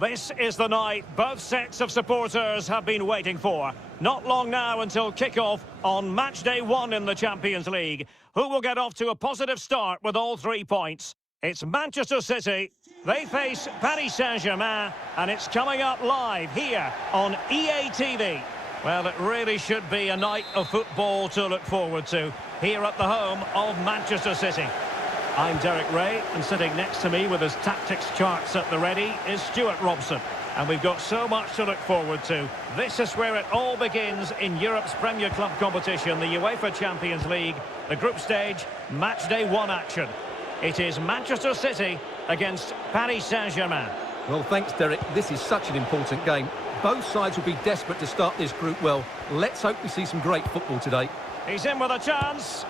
This is the night both sets of supporters have been waiting for. Not long now until kick-off on match day 1 in the Champions League. Who will get off to a positive start with all 3 points? It's Manchester City. They face Paris Saint-Germain, and it's coming up live here on EA TV. Well, it really should be a night of football to look forward to here at the home of Manchester City. I'm Derek Ray, and sitting next to me with his tactics charts at the ready is Stuart Robson. And we've got so much to look forward to. This is where it all begins in Europe's Premier Club competition, the UEFA Champions League, the group stage, match day 1 action. It is Manchester City against Paris Saint-Germain. Well, thanks, Derek. This is such an important game. Both sides will be desperate to start this group well. Let's hope we see some great football today. He's in with a chance.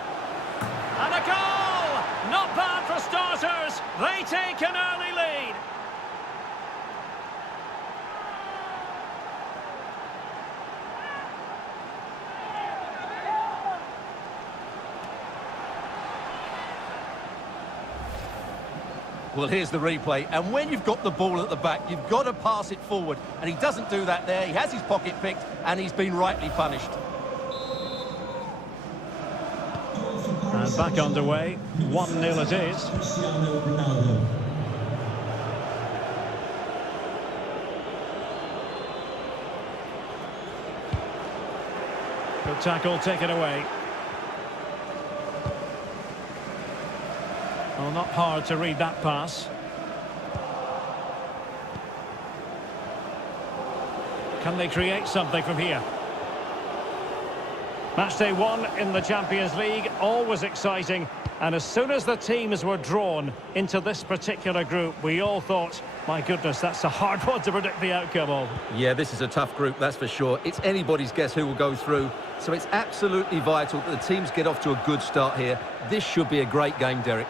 And a goal! Not bad for starters. They take an early lead. Well, here's the replay, and when you've got the ball at the back, you've got to pass it forward, and he doesn't do that there. He has his pocket picked, and he's been rightly punished. And back underway, 1-0 it is. Good tackle taken away. Well, not hard to read that pass. Can they create something from here? Matchday 1 in the Champions League, always exciting. And as soon as the teams were drawn into this particular group, we all thought, my goodness, that's a hard one to predict the outcome of. Yeah, this is a tough group, that's for sure. It's anybody's guess who will go through. So it's absolutely vital that the teams get off to a good start here. This should be a great game, Derek.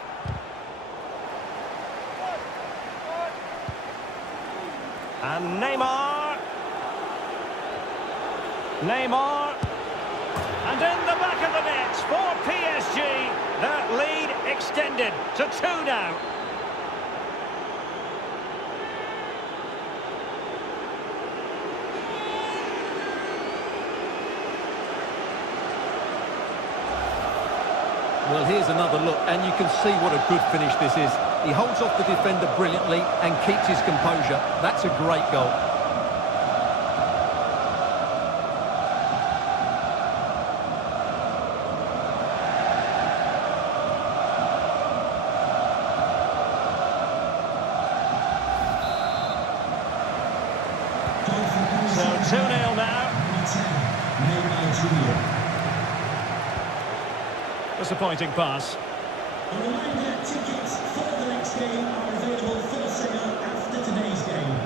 And Neymar. And in the back of the net for PSG. That lead extended to 2 now. Well, here's another look, and you can see what a good finish this is. He holds off the defender brilliantly and keeps his composure. That's a great goal. So 2-0 now. Disappointing pass. A reminder, tickets for the next game are available for sale after today's game.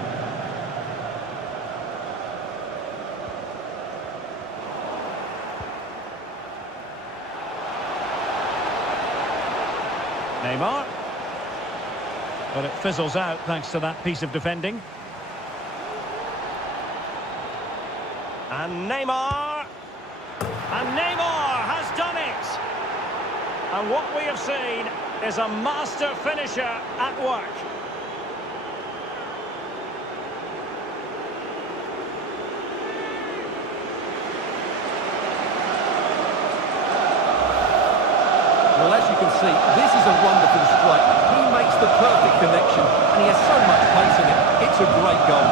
Neymar. But it fizzles out thanks to that piece of defending. And Neymar. And Neymar has done it. And what we have seen is a master finisher at work. Well, as you can see, this is a wonderful strike. He makes the perfect connection, and he has so much pace in it. It's a great goal.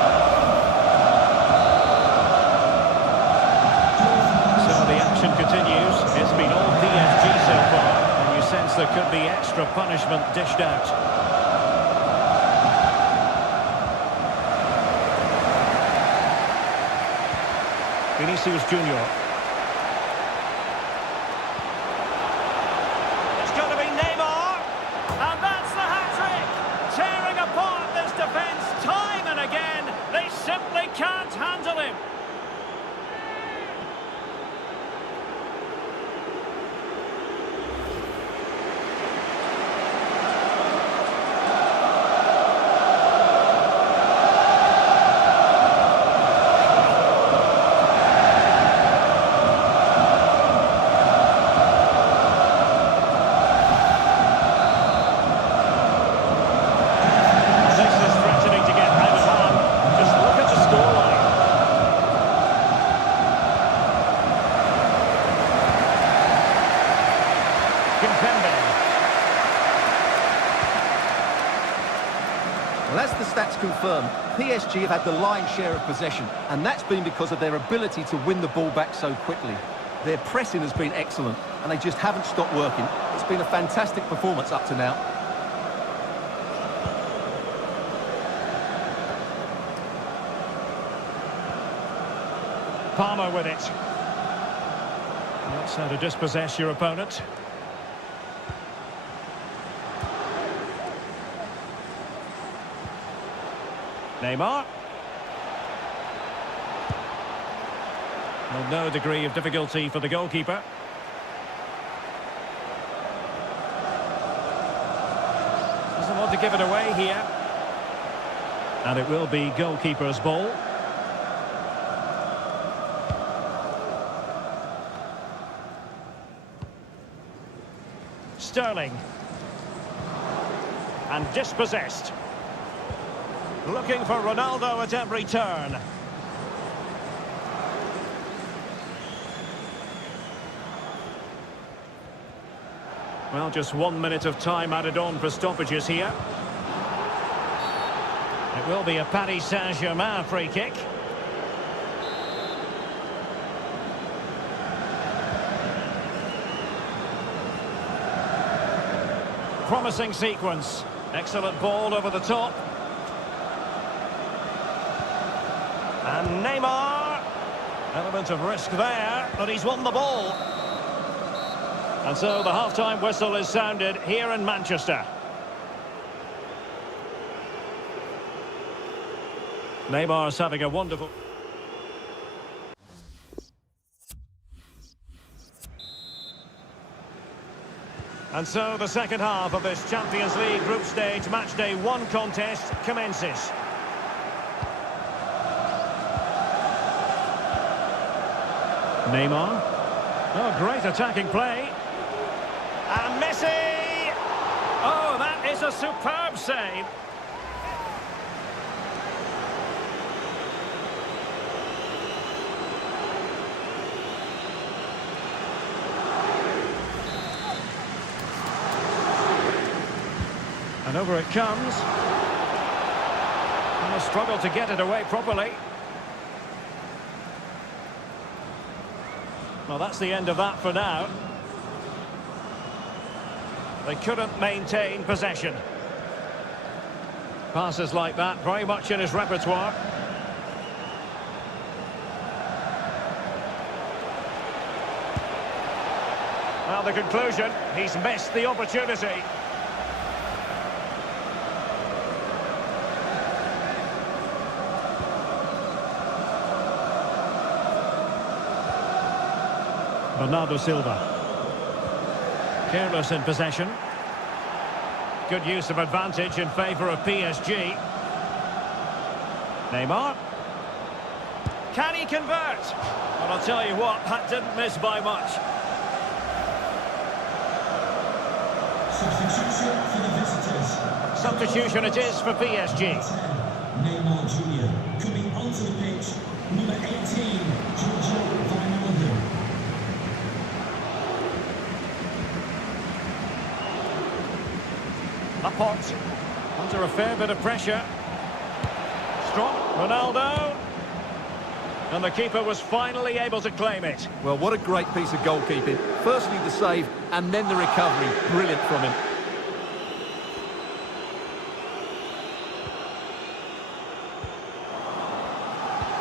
So the action continues. It's been all PSG so far. Sense there could be extra punishment dished out. Vinicius Junior. It's going to be Neymar, and that's the hat-trick. Tearing apart this defence time and again. They simply can't handle him. Well, as the stats confirm, PSG have had the lion's share of possession, and that's been because of their ability to win the ball back so quickly. Their pressing has been excellent, and they just haven't stopped working. It's been a fantastic performance up to now. Palmer with it. That's how to dispossess your opponent. Neymar. Well, no degree of difficulty for the goalkeeper. Doesn't want to give it away here. And it will be goalkeeper's ball. Sterling. And dispossessed. Looking for Ronaldo at every turn. Well, just 1 minute of time added on for stoppages here. It will be a Paris Saint-Germain free kick. Promising sequence. Excellent ball over the top. And Neymar. Element of risk there, but he's won the ball. And so the half-time whistle is sounded here in Manchester. Neymar's having a wonderful... And so the second half of this Champions League group stage matchday 1 contest commences. Neymar. Oh, great attacking play. And Messi! Oh, that is a superb save. And over it comes. And a struggle to get it away properly. Well, that's the end of that for now. They couldn't maintain possession. Passes like that, very much in his repertoire. Well, the conclusion, he's missed the opportunity. Bernardo Silva. Careless in possession. Good use of advantage in favour of PSG. Neymar. Can he convert? Well, I'll tell you what, that didn't miss by much. Substitution for the visitors. Substitution it is for PSG. Neymar Jr. coming onto the pitch. Number 18, Giorgio Wijnaldum. Laporte, under a fair bit of pressure. Strong, Ronaldo. And the keeper was finally able to claim it. Well, what a great piece of goalkeeping. Firstly the save, and then the recovery. Brilliant from him.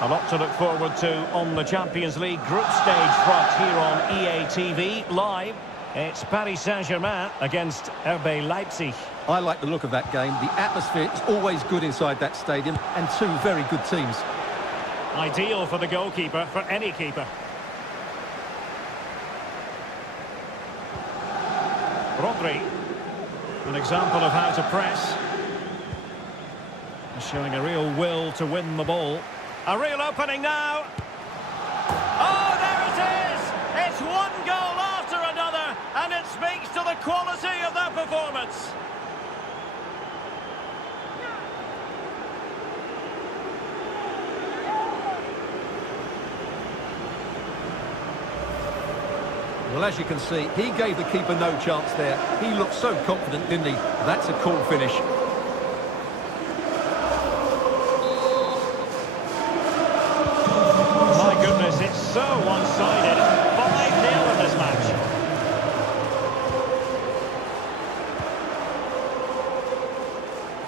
A lot to look forward to on the Champions League group stage front here on EA TV live. It's Paris Saint-Germain against RB Leipzig. I like the look of that game. The atmosphere is always good inside that stadium, and two very good teams. Ideal for the goalkeeper, for any keeper. Rodri, an example of how to press. Showing a real will to win the ball. A real opening now. Oh, there it is! It's one goal after another, and it speaks to the quality of their performance. Well, as you can see, he gave the keeper no chance there. He looked so confident, didn't he? That's a cool finish.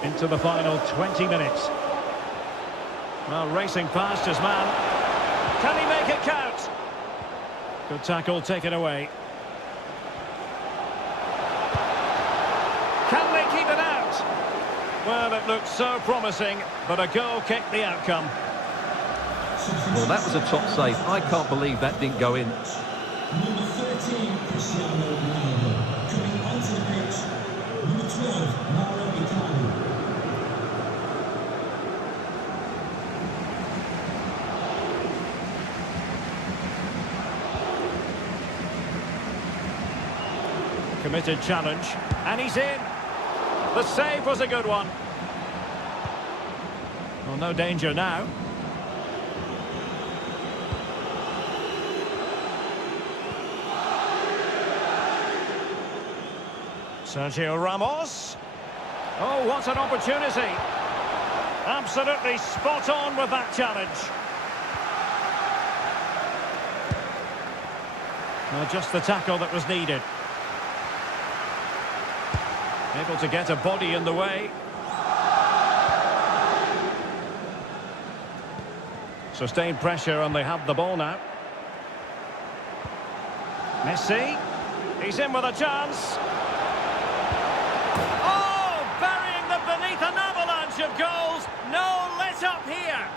into the final 20 minutes. Well, racing past his man. Can he make it count? Good tackle taken away. Can they keep it out? Well, it looked so promising, but a goal kicked the outcome. Well, that was a top save. I can't believe that didn't go in. Number 13, Cristiano Ronaldo. Coming onto the pitch, number 12, Mauro Icardi. Committed challenge, and he's in. The save was a good one. Well, no danger now. Sergio Ramos. Oh, what an opportunity. Absolutely spot on with that challenge. Well, just the tackle that was needed. Able to get a body in the way. Sustained pressure and they have the ball now. Messi. He's in with a chance. Oh, burying them beneath an avalanche of goals. No let up here.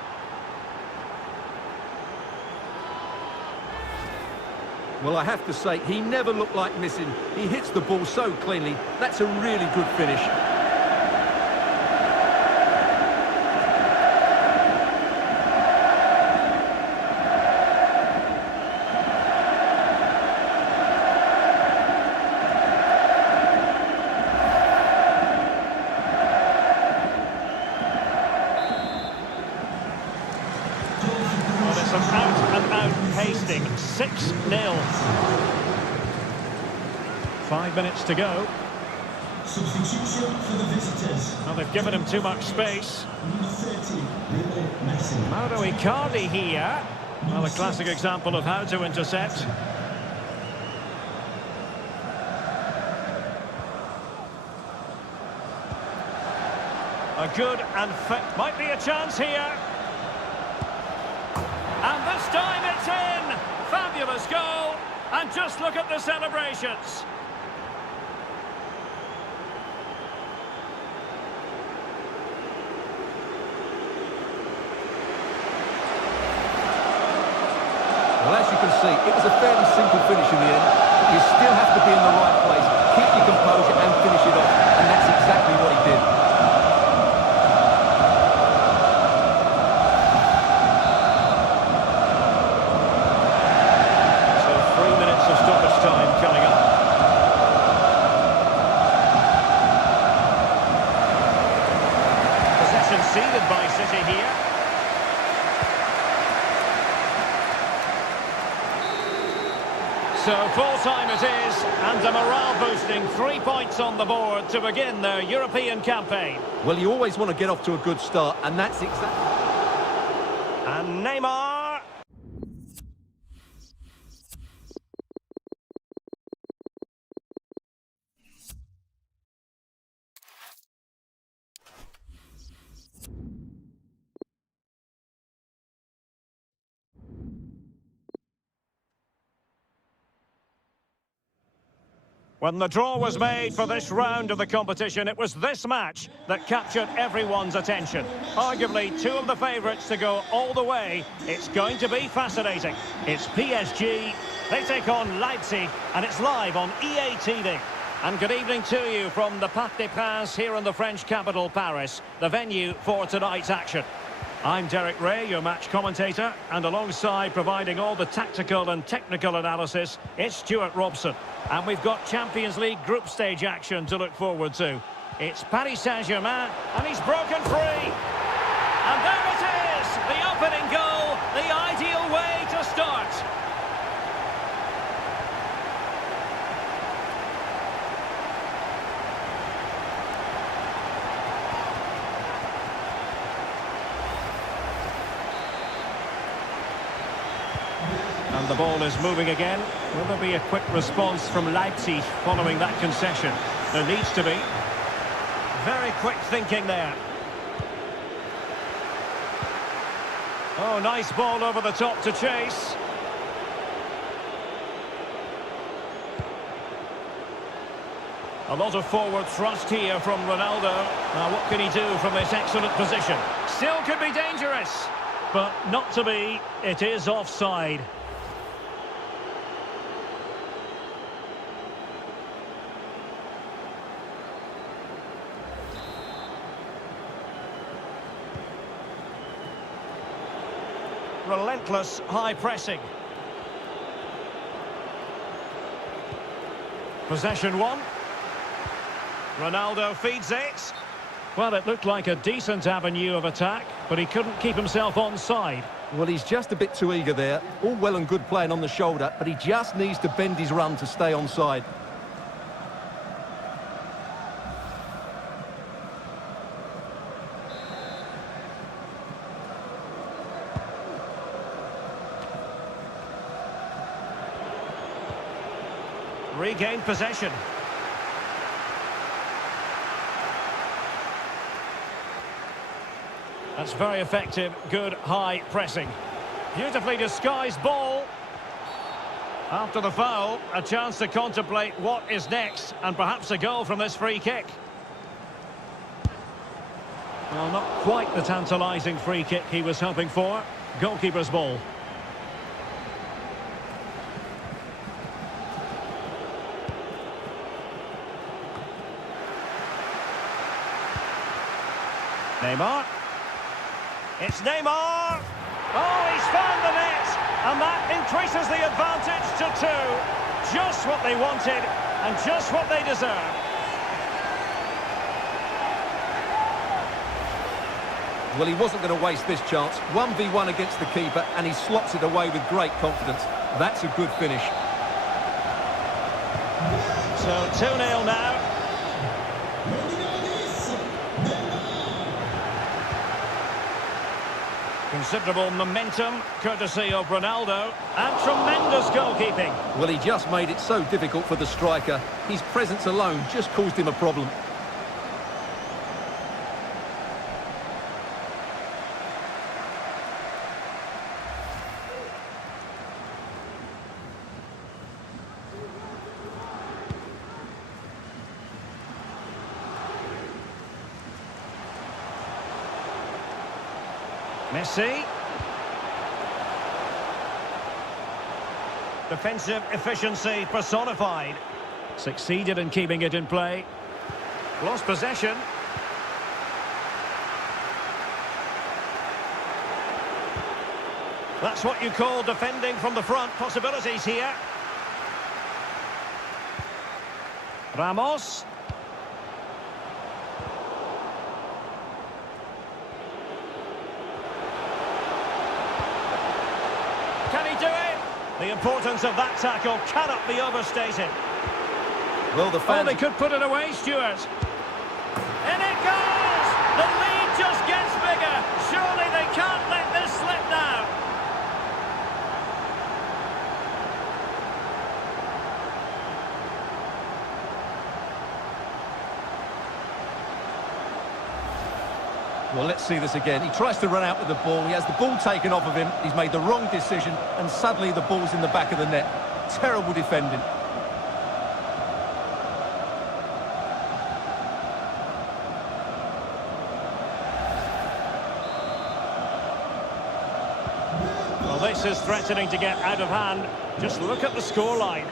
Well, I have to say, he never looked like missing. He hits the ball so cleanly. That's a really good finish. Well, it's an out-and-out pasting. 6-0. 5 minutes to go. Substitution for the visitors. Well, they've given him too much space. Number 30, RB Leipzig. Mauro Icardi here. Well, a classic example of how to intercept. A good and might be a chance here. And this time it's in! Fabulous goal! And just look at the celebrations. Well, as you can see, it was a fairly simple finish in the end. But you still have to be in the right place, keep your composure and finish it off. And that's exactly what he did. So 3 minutes of stoppage time coming up. Possession ceded by City here. So full-time it is, and a morale-boosting 3 points on the board to begin their European campaign. Well, you always want to get off to a good start, and that's exactly... And Neymar. When the draw was made for this round of the competition, it was this match that captured everyone's attention. Arguably two of the favourites to go all the way. It's going to be fascinating. It's PSG, they take on Leipzig, and it's live on EA TV. And good evening to you from the Parc des Princes here in the French capital, Paris, the venue for tonight's action. I'm Derek Ray, your match commentator, and alongside providing all the tactical and technical analysis, it's Stuart Robson. And we've got Champions League group stage action to look forward to. It's Paris Saint-Germain, and he's broken free. And there it is, the opening goal, the ideal way to start. And the ball is moving again. Will there be a quick response from Leipzig following that concession? There needs to be. Very quick thinking there. Oh, nice ball over the top to chase. A lot of forward thrust here from Ronaldo. Now, what can he do from this excellent position? Still could be dangerous, but not to be. It is offside. Relentless high pressing. Possession one. Ronaldo feeds it. Well, it looked like a decent avenue of attack, but he couldn't keep himself onside. Well, he's just a bit too eager there. All well and good playing on the shoulder, but he just needs to bend his run to stay onside. Regained possession. That's very effective, good high pressing. Beautifully disguised ball. After the foul, a chance to contemplate what is next, and perhaps a goal from this free kick. Well, not quite the tantalising free kick he was hoping for. Goalkeeper's ball. Neymar. It's Neymar! Oh, he's found the net! And that increases the advantage to 2. Just what they wanted, and just what they deserve. Well, he wasn't going to waste this chance. 1v1 against the keeper, and he slots it away with great confidence. That's a good finish. So 2-0 now. Considerable momentum, courtesy of Ronaldo, and tremendous goalkeeping. Well, he just made it so difficult for the striker. His presence alone just caused him a problem. Messi. Defensive efficiency personified. Succeeded in keeping it in play. Lost possession. That's what you call defending from the front. Possibilities here. Ramos. Can he do it? The importance of that tackle cannot be overstated. Well, the fans... Oh, they could put it away, Stuart. In it goes! The lead just gets bigger. Surely they can't let this slip now. Well, let's see this again. He tries to run out with the ball. He has the ball taken off of him. He's made the wrong decision, and suddenly the ball's in the back of the net. Terrible defending. Well, this is threatening to get out of hand. Just look at the scoreline.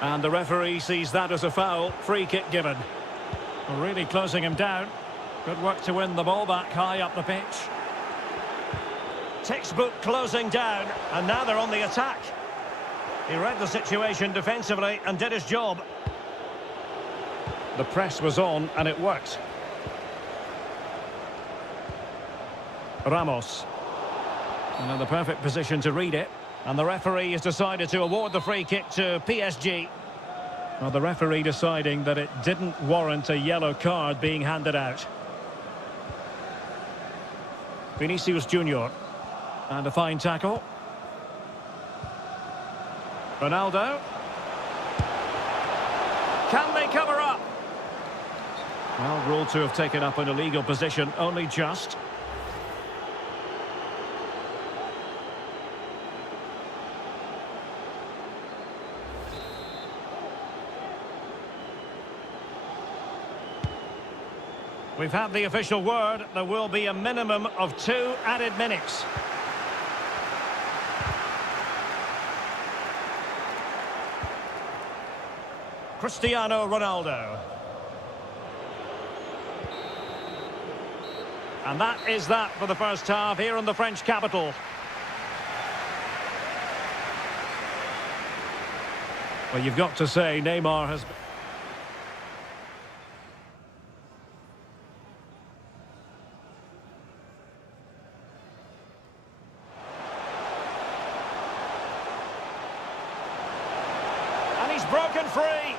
And the referee sees that as a foul. Free kick given. Really closing him down. Good work to win the ball back high up the pitch. Textbook closing down, and now they're on the attack. He read the situation defensively and did his job. The press was on and it worked. Ramos. And in the perfect position to read it. And the referee has decided to award the free kick to PSG. Well, the referee deciding that it didn't warrant a yellow card being handed out. Vinicius Junior. And a fine tackle. Ronaldo. Can they cover up? Well, ruled to have taken up an illegal position, only just. We've had the official word. There will be a minimum of 2 added minutes. Cristiano Ronaldo. And that is that for the first half here in the French capital. Well, you've got to say Neymar has... And he's broken free.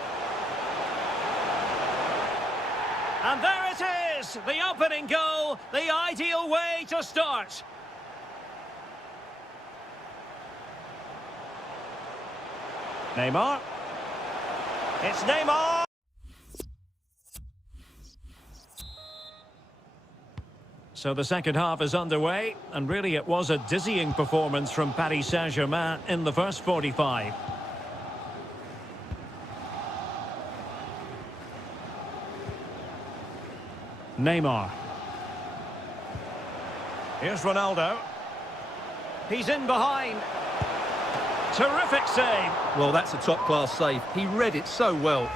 And there it is, the opening goal, the ideal way to start. Neymar. It's Neymar. So the second half is underway, and really it was a dizzying performance from Paris Saint-Germain in the first 45. Neymar. Here's Ronaldo. He's in behind. Terrific save. Well, that's a top-class save. He read it so well.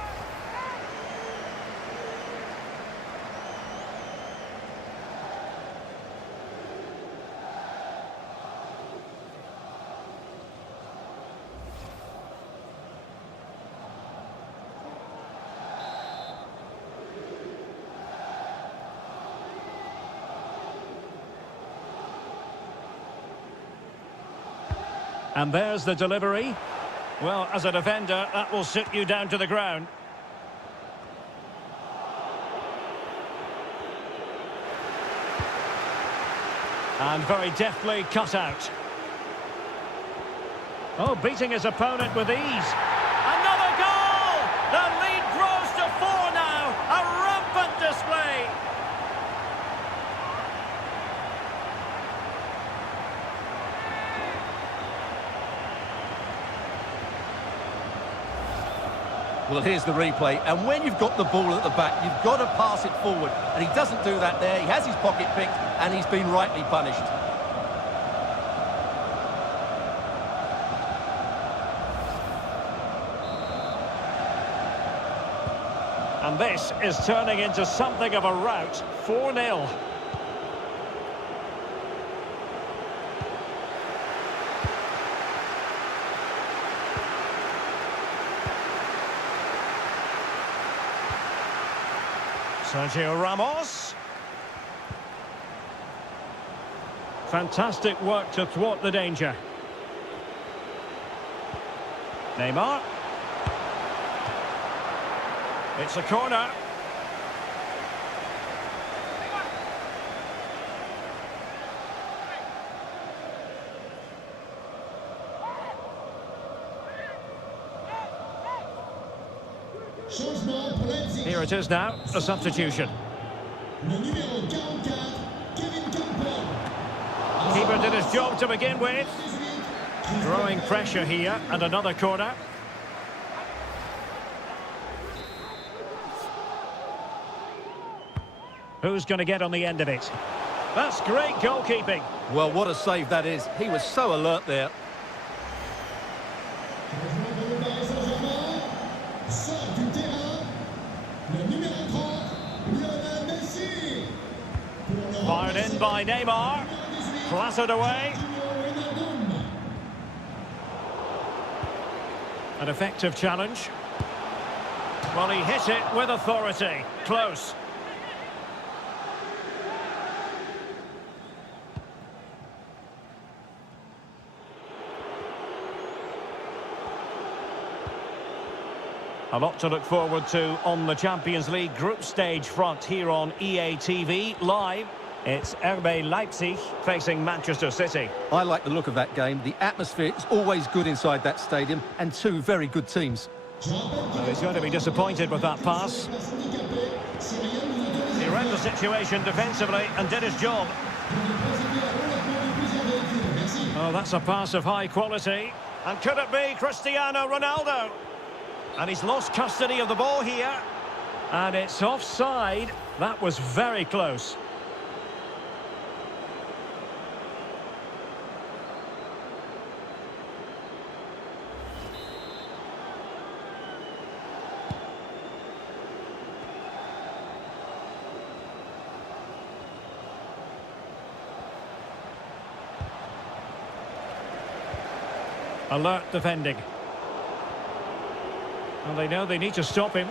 And there's the delivery. Well, as a defender, that will sit you down to the ground. And very deftly cut out. Oh, beating his opponent with ease. Another goal! The lead grows to 4 now. A rampant display. Well, here's the replay, and when you've got the ball at the back, you've got to pass it forward, and he doesn't do that there. He has his pocket picked, and he's been rightly punished. And this is turning into something of a rout. 4-0. Sergio Ramos. Fantastic work to thwart the danger. Neymar. It's a corner. Here it is now, a substitution. Keeper did his job to begin with. Growing pressure here, and another corner. Who's going to get on the end of it? That's great goalkeeping. Well, what a save that is. He was so alert there. Fired in by Neymar. Clattered away. An effective challenge. Well, he hit it with authority. Close. A lot to look forward to on the Champions League group stage front here on EA TV Live. It's RB Leipzig facing Manchester City. I like the look of that game. The atmosphere is always good inside that stadium, and two very good teams. Well, he's going to be disappointed with that pass. He read the situation defensively and did his job. Oh, that's a pass of high quality. And could it be Cristiano Ronaldo? And he's lost custody of the ball here. And it's offside. That was very close. Alert defending. And they know they need to stop him.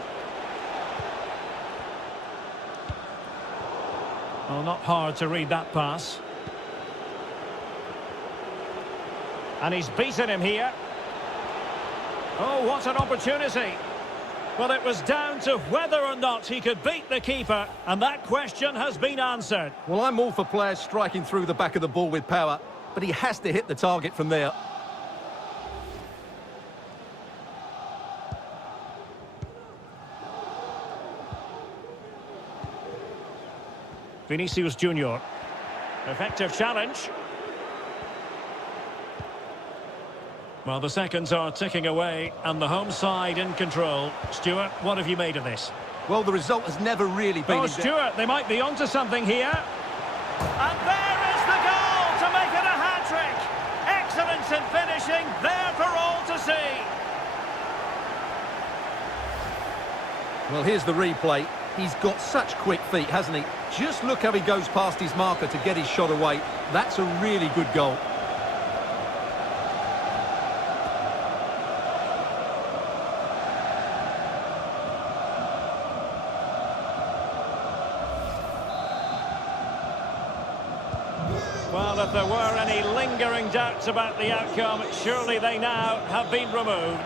Well, not hard to read that pass. And he's beaten him here. Oh, what an opportunity. Well, it was down to whether or not he could beat the keeper, and that question has been answered. Well, I'm all for players striking through the back of the ball with power, but he has to hit the target from there. Vinicius Junior. Effective challenge. Well, the seconds are ticking away, and the home side in control. Stuart, what have you made of this? Well, the result has never really been... Oh, Stuart, they might be onto something here. And there is the goal to make it a hat-trick. Excellence in finishing, there for all to see. Well, here's the replay. He's got such quick feet, hasn't he? Just look how he goes past his marker to get his shot away. That's a really good goal. Well, if there were any lingering doubts about the outcome, surely they now have been removed.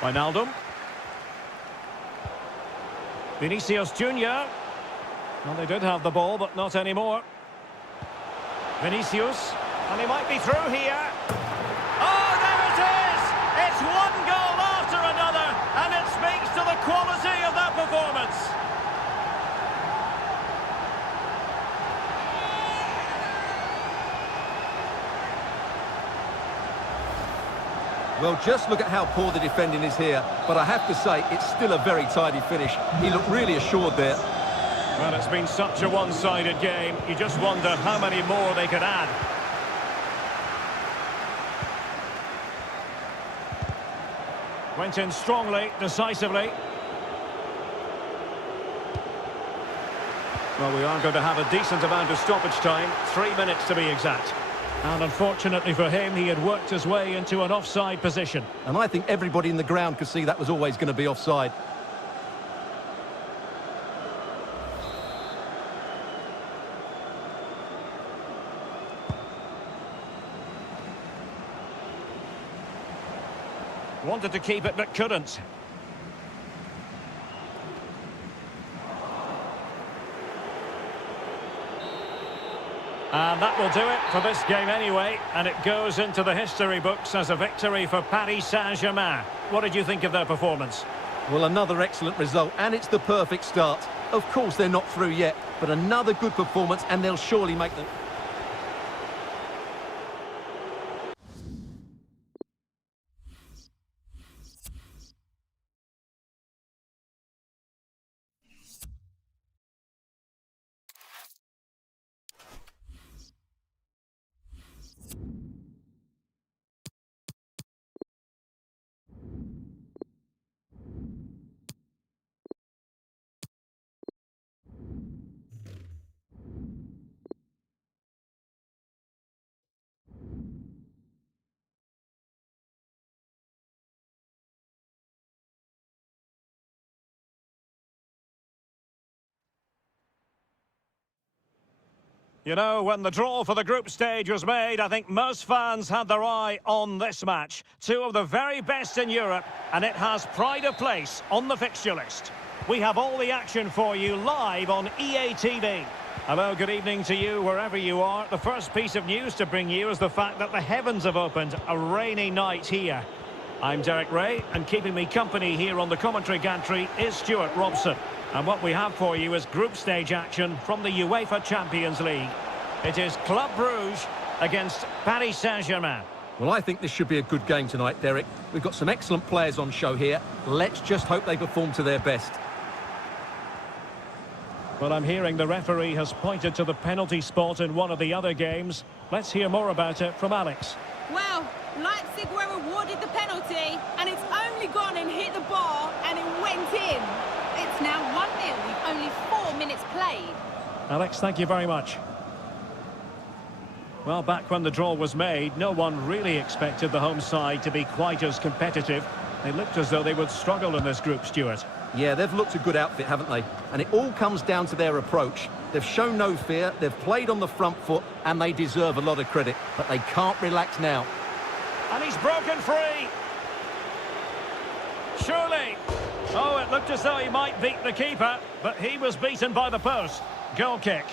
Wijnaldum. Vinicius Junior. Well, they did have the ball, but not anymore. Vinicius. And he might be through here. Oh, there it is! It's one goal after another, and it speaks to the quality of that performance. Well, just look at how poor the defending is here. But I have to say, it's still a very tidy finish. He looked really assured there. Well, it's been such a one-sided game. You just wonder how many more they could add. Went in strongly, decisively. Well, we are going to have a decent amount of stoppage time. 3 minutes to be exact. And unfortunately for him, he had worked his way into an offside position. And I think everybody in the ground could see that was always going to be offside. Wanted to keep it, but couldn't. And that will do it for this game anyway, and it goes into the history books as a victory for Paris Saint-Germain. What did you think of their performance? Well, another excellent result, and it's the perfect start. Of course, they're not through yet, but another good performance, and they'll surely make them... You know, when the draw for the group stage was made, I think most fans had their eye on this match. Two of the very best in Europe, and it has pride of place on the fixture list. We have all the action for you live on EA TV. Hello, good evening to you wherever you are. The first piece of news to bring you is the fact that the heavens have opened. A rainy night here. I'm Derek Ray, and keeping me company here on the commentary gantry is Stuart Robson. And what we have for you is group stage action from the UEFA Champions League. It is Club Brugge against Paris Saint-Germain. Well, I think this should be a good game tonight, Derek. We've got some excellent players on show here. Let's just hope they perform to their best. Well, I'm hearing the referee has pointed to the penalty spot in one of the other games. Let's hear more about it from Alex. Well, Leipzig were awarded the penalty, and it's only gone and hit the bar, and it went in. It's now 1-0 with only 4 minutes played. Alex, thank you very much. Well, back when the draw was made, no one really expected the home side to be quite as competitive. They looked as though they would struggle in this group, Stuart. Yeah, they've looked a good outfit, haven't they? And it all comes down to their approach. They've shown no fear, they've played on the front foot, and they deserve a lot of credit. But they can't relax now. And he's broken free. Surely. Oh, it looked as though he might beat the keeper, but he was beaten by the post. Goal kick.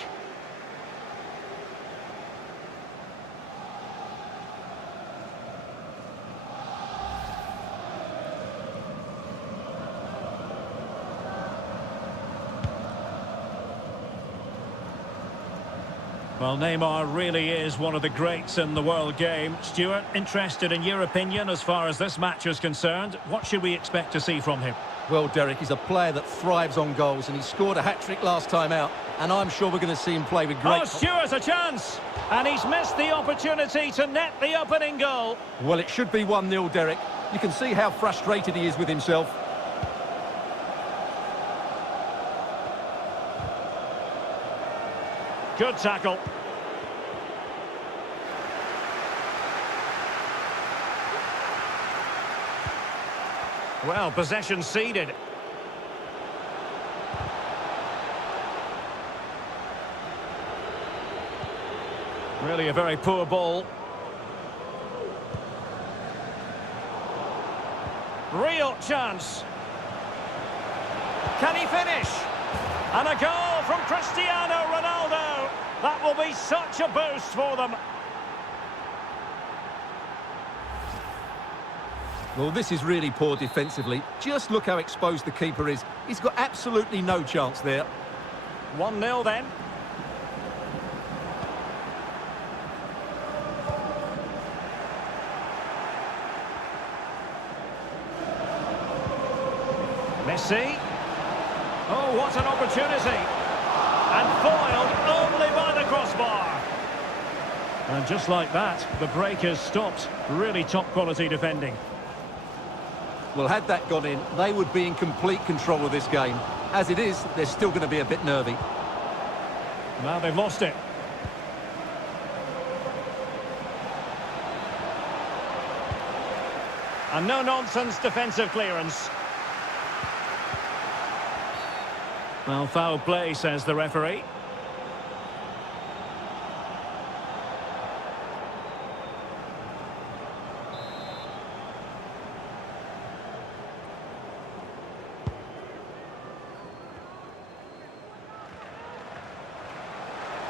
Well, Neymar really is one of the greats in the world game. Stuart, interested in your opinion as far as this match is concerned. What should we expect to see from him? Well, Derek, he's a player that thrives on goals, and he scored a hat-trick last time out. And I'm sure we're going to see him play with great... Oh, Stuart, a chance! And he's missed the opportunity to net the opening goal. Well, it should be 1-0, Derek. You can see how frustrated he is with himself. Good tackle. Well, possession ceded. Really a very poor ball. Real chance. Can he finish? And a goal from Cristiano Ronaldo. That will be such a boost for them. Well, this is really poor defensively. Just look how exposed the keeper is. He's got absolutely no chance there. 1-0 then. Messi. Oh, what an opportunity. And foiled only by the crossbar. And just like that, the break is stopped. Really top quality defending. Well, had that gone in, they would be in complete control of this game. As it is, they're still going to be a bit nervy. Now they've lost it. And no-nonsense defensive clearance. Well, foul play, says the referee.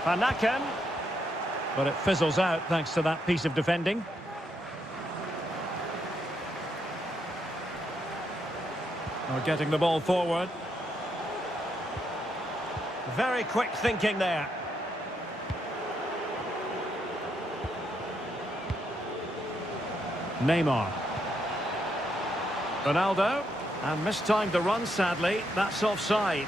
Panakan. But it fizzles out thanks to that piece of defending. We're getting the ball forward. Very quick thinking there. Neymar. Ronaldo. And mistimed the run, sadly. That's offside.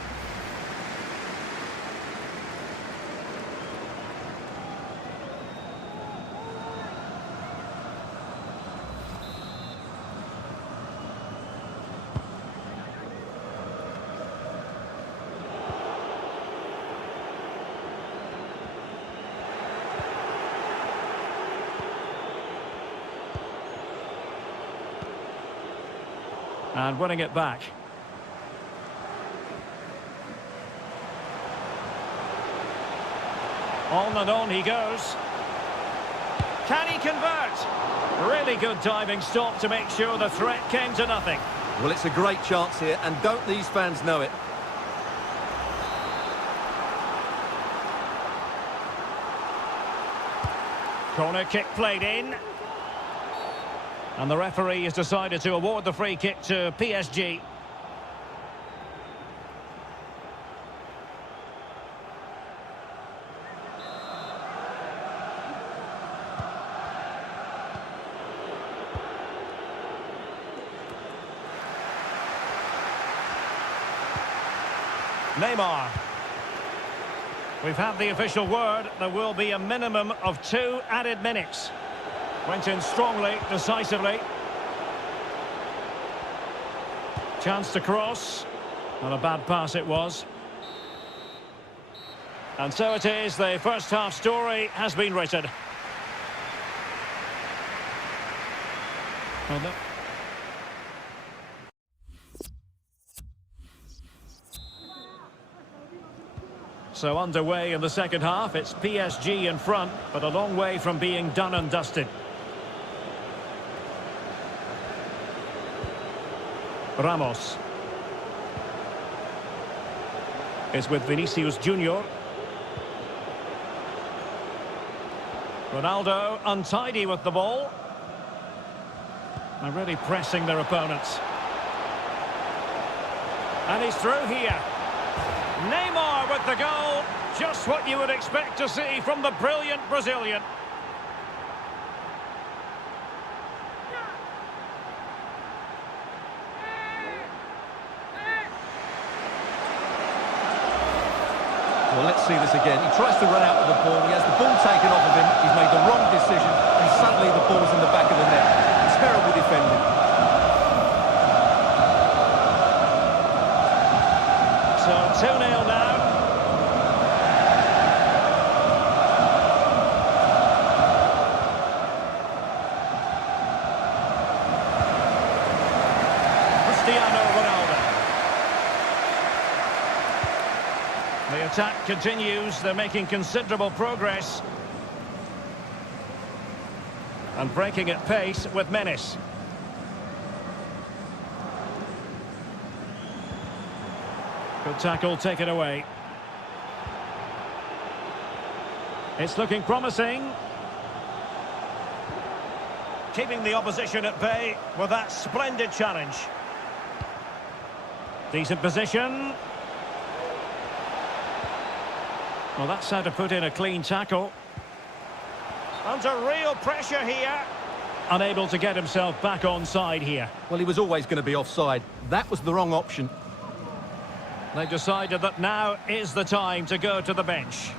And winning it back. On and on he goes. Can he convert? Really good diving stop to make sure the threat came to nothing. Well, it's a great chance here, and don't these fans know it? Corner kick played in. And the referee has decided to award the free kick to PSG. Neymar. We've had the official word. There will be a minimum of 2 added minutes. Went in strongly, decisively. Chance to cross. Not a bad pass it was. And so it is, the first half story has been written. Well, so underway in the second half, it's PSG in front, but a long way from being done and dusted. Ramos is with Vinicius Junior. Ronaldo untidy with the ball. They're really pressing their opponents. And he's through here. Neymar with the goal. Just what you would expect to see from the brilliant Brazilian. Well, let's see this again. He tries to run out with the ball. He has the ball taken off of him. He's made the wrong decision. And suddenly the ball's in the back of the net. Terrible defending. So 2-0 now. Cristiano Ronaldo. The attack continues. They're making considerable progress. And breaking at pace with menace. Good tackle taken away. It's looking promising. Keeping the opposition at bay with that splendid challenge. Decent position. Well, that's how to put in a clean tackle. Under real pressure here. Unable to get himself back onside here. Well, he was always going to be offside. That was the wrong option. They've decided that now is the time to go to the bench.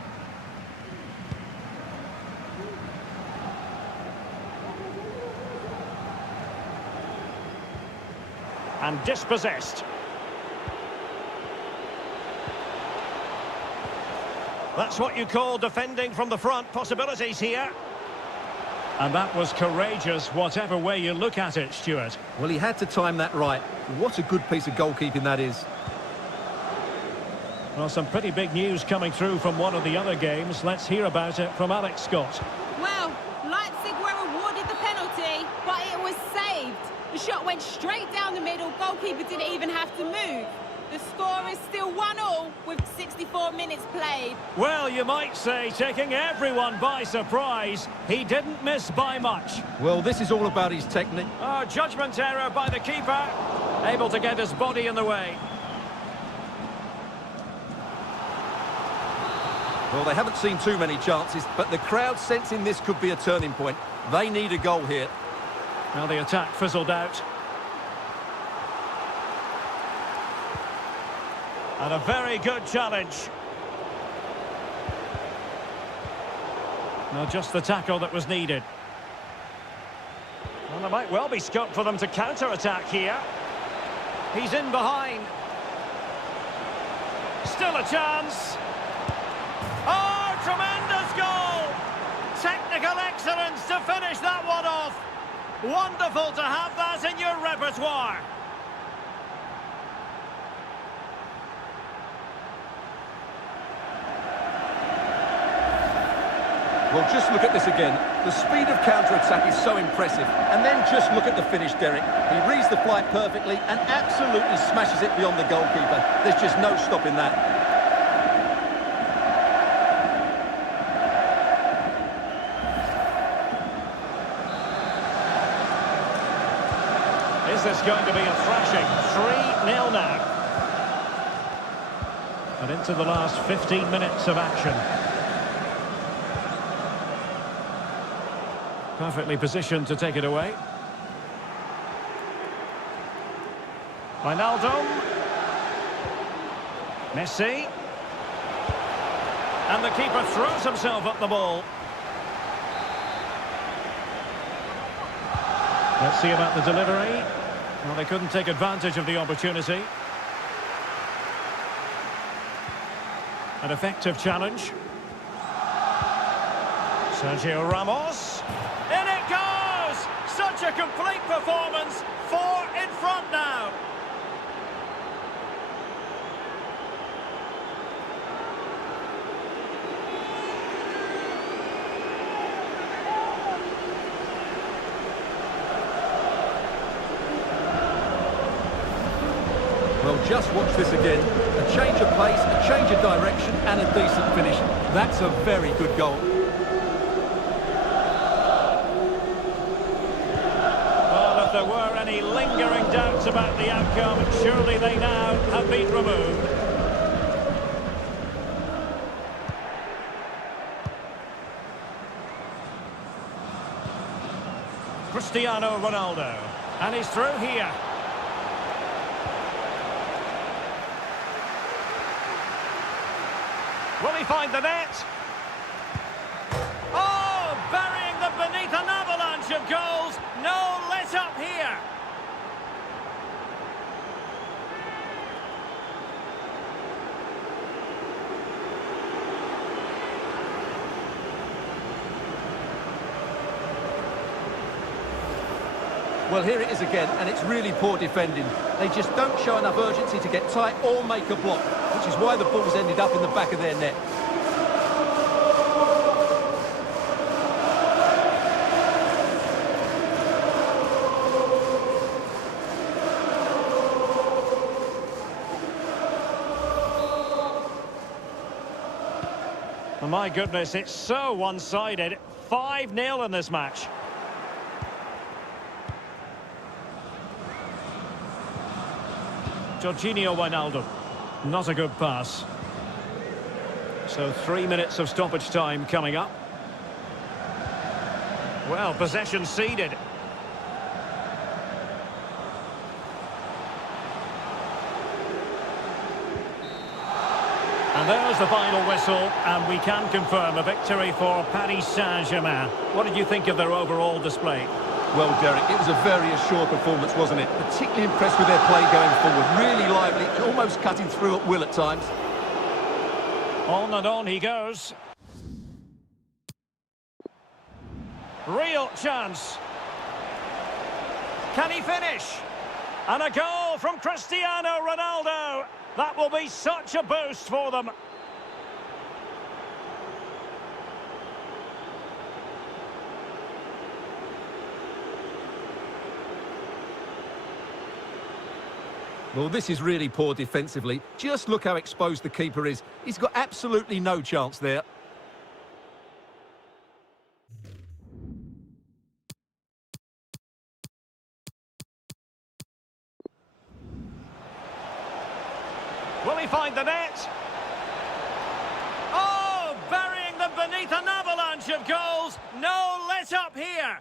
And dispossessed. That's what you call defending from the front. Possibilities here. And that was courageous, whatever way you look at it, Stuart. Well, he had to time that right. What a good piece of goalkeeping that is. Well, some pretty big news coming through from one of the other games. Let's hear about it from Alex Scott. Well, Leipzig were awarded the penalty, but it was saved. The shot went straight down the middle. Goalkeeper didn't even have to move. The score is still 1-1 with 64 minutes played. Well, you might say taking everyone by surprise. He didn't miss by much. Well, this is all about his technique. Oh, judgment error by the keeper. Able to get his body in the way. Well, they haven't seen too many chances, but the crowd sensing this could be a turning point. They need a goal here. Well, the attack fizzled out. And a very good challenge. Well, just the tackle that was needed. Well, there might well be scope for them to counter-attack here. He's in behind. Still a chance. Oh, tremendous goal! Technical excellence to finish that one off. Wonderful to have that in your repertoire. Well, just look at this again. The speed of counter-attack is so impressive. And then just look at the finish, Derek. He reads the flight perfectly and absolutely smashes it beyond the goalkeeper. There's just no stopping that. Is this going to be a thrashing? 3-0 now. And into the last 15 minutes of action. Perfectly positioned to take it away. Wijnaldum. Messi. And the keeper throws himself at the ball. Let's see about the delivery. Well, they couldn't take advantage of the opportunity. An effective challenge. Sergio Ramos. In it goes! Such a complete performance. 4 in front now. Well, just watch this again. A change of pace, a change of direction, and a decent finish. That's a very good goal. Well, if there were any lingering doubts about the outcome, surely they now have been removed. Cristiano Ronaldo. And he's through here. Will he find the net? Oh, burying them beneath an avalanche of goals. No let up here. Well, here it is again, and it's really poor defending. They just don't show enough urgency to get tight or make a block, which is why the ball's ended up in the back of their net. Oh, my goodness, it's so one-sided. 5-0 in this match. Jorginho Wijnaldum. Not a good pass. So 3 minutes of stoppage time coming up. Well, possession ceded. And there's the final whistle, and we can confirm a victory for Paris Saint-Germain. What did you think of their overall display? Well, Derek, it was a very assured performance, wasn't it? Particularly impressed with their play going forward. Really lively and almost cutting through at will at times. On and on he goes. Real chance. Can he finish? And a goal from Cristiano Ronaldo. That will be such a boost for them. Well, this is really poor defensively. Just look how exposed the keeper is. He's got absolutely no chance there. Will he find the net? Oh, burying them beneath an avalanche of goals. No let up here.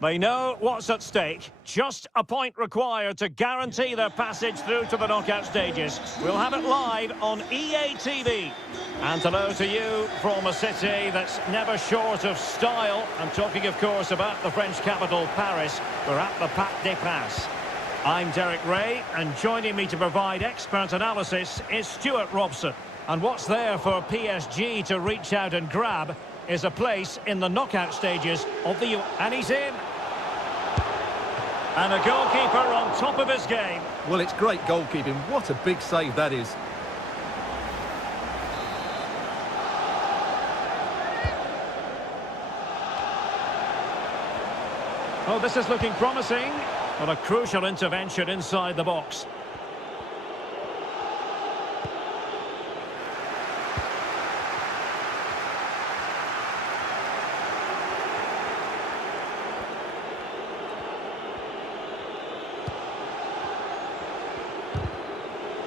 They know what's at stake. Just a point required to guarantee their passage through to the knockout stages. We'll have it live on EA TV. And hello to you from a city that's never short of style. I'm talking, of course, about the French capital, Paris. We're at the Parc des Princes. I'm Derek Ray, and joining me to provide expert analysis is Stuart Robson. And what's there for PSG to reach out and grab is a place in the knockout stages of the... And he's in. And a goalkeeper on top of his game. Well, it's great goalkeeping. What a big save that is. Oh, this is looking promising. Well, a crucial intervention inside the box.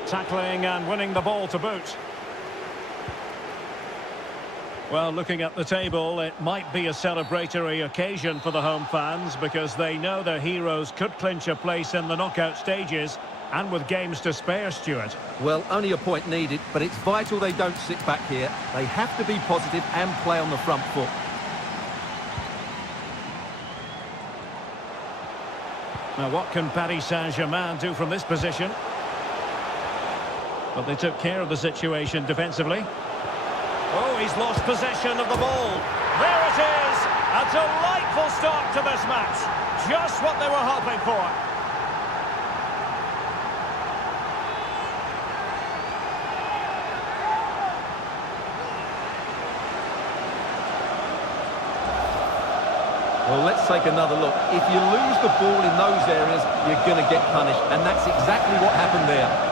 Tackling and winning the ball to boot. Well, looking at the table, it might be a celebratory occasion for the home fans because they know their heroes could clinch a place in the knockout stages, and with games to spare, Stuart. Well, only a point needed, but it's vital they don't sit back here. They have to be positive and play on the front foot. Now, what can Paris Saint-Germain do from this position? But they took care of the situation defensively. Oh, he's lost possession of the ball. There it is! A delightful start to this match. Just what they were hoping for. Well, let's take another look. If you lose the ball in those areas, you're going to get punished. And that's exactly what happened there.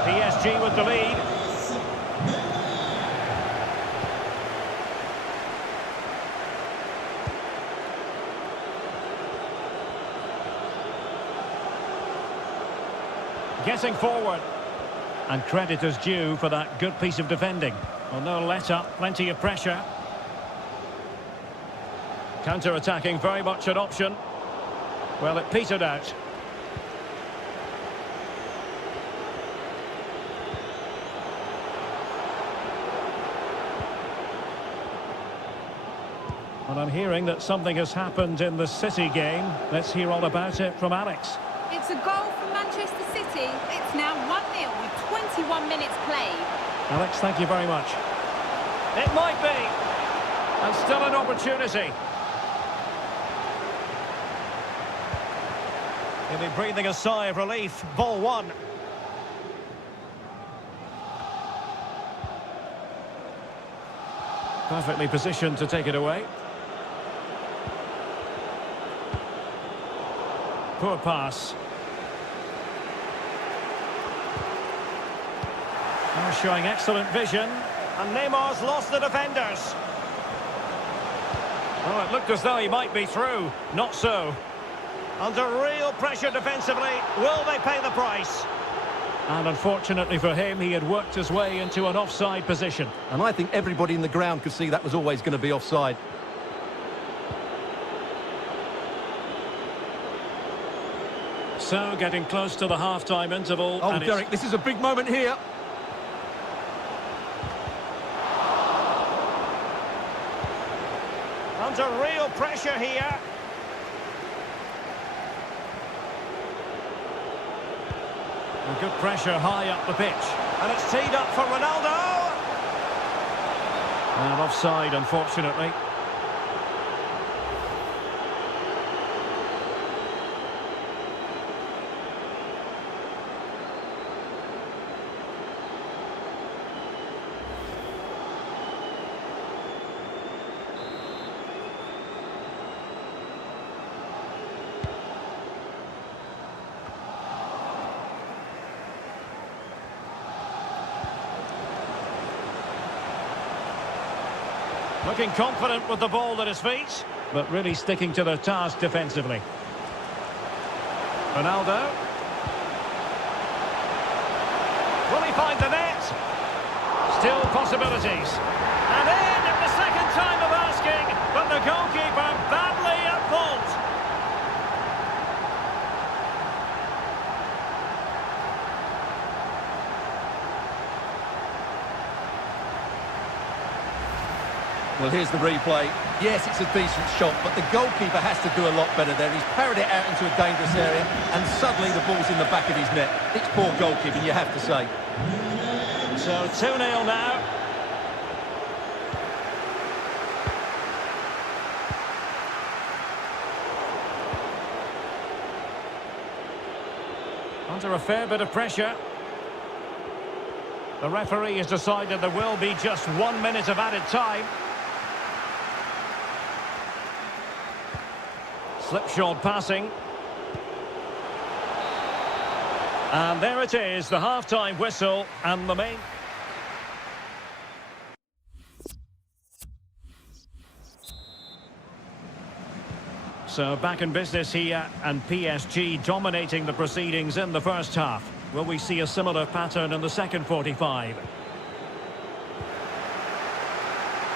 PSG with the lead. Getting forward. And credit is due for that good piece of defending. Well, no let-up, plenty of pressure. Counter-attacking, very much an option. Well, it petered out. Well, I'm hearing that something has happened in the City game. Let's hear all about it from Alex. It's a goal for Manchester City. It's now 1-0 with 21 minutes played. Alex, thank you very much. It might be. And still an opportunity. He'll be breathing a sigh of relief. Ball one. Perfectly positioned to take it away. Poor pass. Now showing excellent vision. And Neymar's lost the defenders. Oh, it looked as though he might be through. Not so. Under real pressure defensively. Will they pay the price? And unfortunately for him, he had worked his way into an offside position. And I think everybody in the ground could see that was always going to be offside. So, getting close to the half-time interval. Oh, Derek, this is a big moment here. Under real pressure here. And good pressure high up the pitch. And it's teed up for Ronaldo. And offside, unfortunately. Looking confident with the ball at his feet, but really sticking to their task defensively. Ronaldo. Will he find the net? Still possibilities. And in at the second time of asking, but the goalkeeper badly at fault. Well, here's the replay. Yes, it's a decent shot, but the goalkeeper has to do a lot better there. He's parried it out into a dangerous area, and suddenly the ball's in the back of his net. It's poor goalkeeping, you have to say. So 2-0 now. Under a fair bit of pressure. The referee has decided there will be just 1 minute of added time. Slipshod passing. And there it is, the half-time whistle and the main... So back in business here, and PSG dominating the proceedings in the first half. Will we see a similar pattern in the second 45?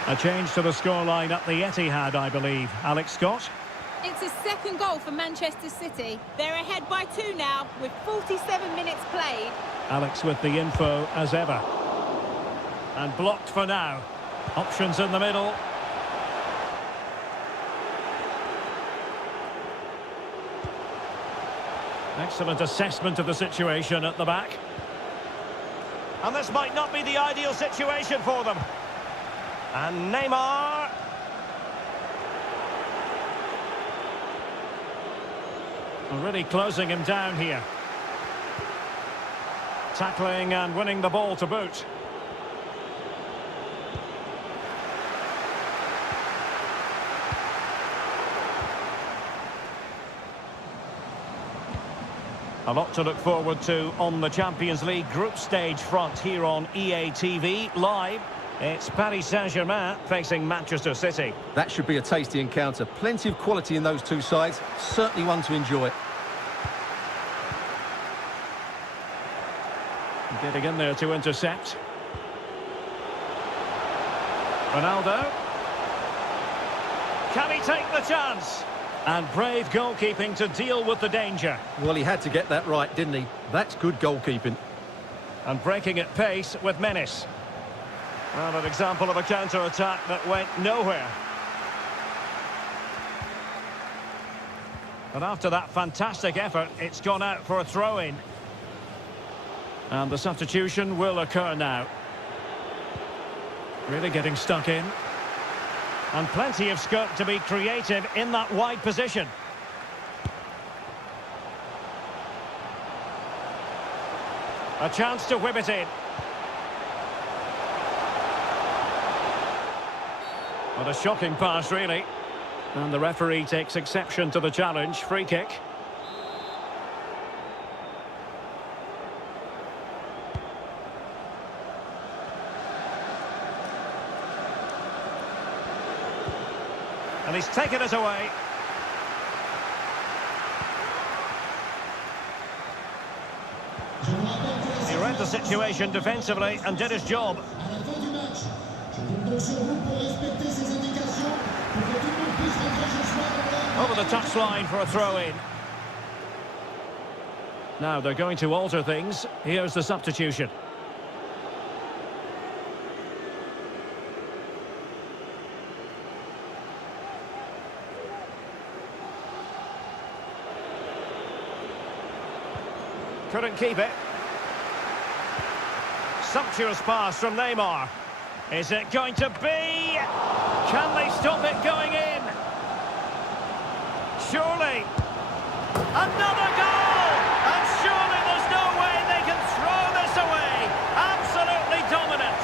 A change to the scoreline at the Etihad, I believe. Alex Scott? It's a second goal for Manchester City. They're ahead by 2 now, with 47 minutes played. Alex with the info as ever. And blocked for now. Options in the middle. Excellent assessment of the situation at the back. And this might not be the ideal situation for them. And Neymar. Really closing him down here. Tackling and winning the ball to boot. A lot to look forward to on the Champions League group stage front here on EA TV live. It's Paris Saint-Germain facing Manchester City. That should be a tasty encounter. Plenty of quality in those two sides. Certainly one to enjoy. Getting in there to intercept. Ronaldo. Can he take the chance? And brave goalkeeping to deal with the danger. Well, he had to get that right, didn't he? That's good goalkeeping. And breaking at pace with menace. Well, an example of a counter-attack that went nowhere. But after that fantastic effort, it's gone out for a throw-in. And the substitution will occur now. Really getting stuck in. And plenty of scope to be creative in that wide position. A chance to whip it in. What a shocking pass, really. And the referee takes exception to the challenge. Free kick. And he's taken it away. He read the situation defensively and did his job. Over the touchline for a throw-in. Now they're going to alter things. Here's the substitution. Couldn't keep it. Sumptuous pass from Neymar. Is it going to be? Can they stop it going in? Surely. Another goal! And surely there's no way they can throw this away. Absolutely dominant.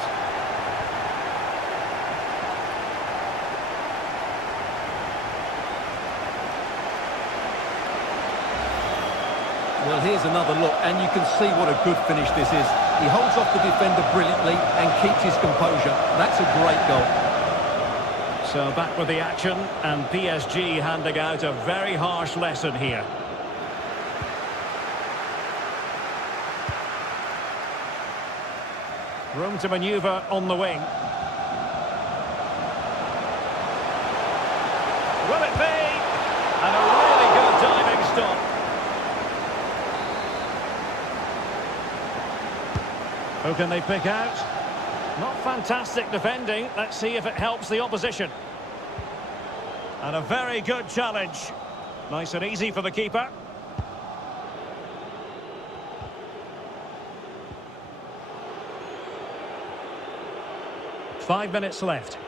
Well, here's another look, and you can see what a good finish this is. He holds off the defender brilliantly and keeps his composure. That's a great goal. So back with the action, and PSG handing out a very harsh lesson here. Room to manoeuvre on the wing. Will it be? And a really good diving stop. Who can they pick out? Not fantastic defending. Let's see if it helps the opposition. And a very good challenge. Nice and easy for the keeper. Five minutes left.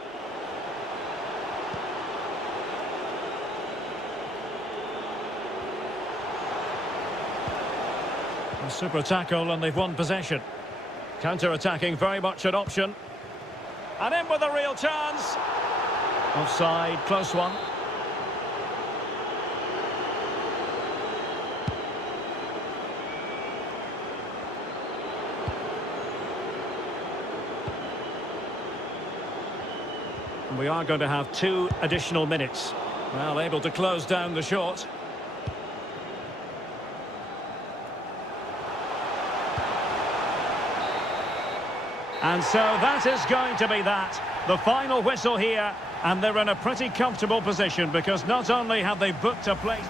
A super tackle and they've won possession. Counter-attacking, very much an option. And in with a real chance. Offside, close one. We are going to have 2 additional minutes. Well, able to close down the shot. And so that is going to be that. The final whistle here, and they're in a pretty comfortable position because not only have they booked a place...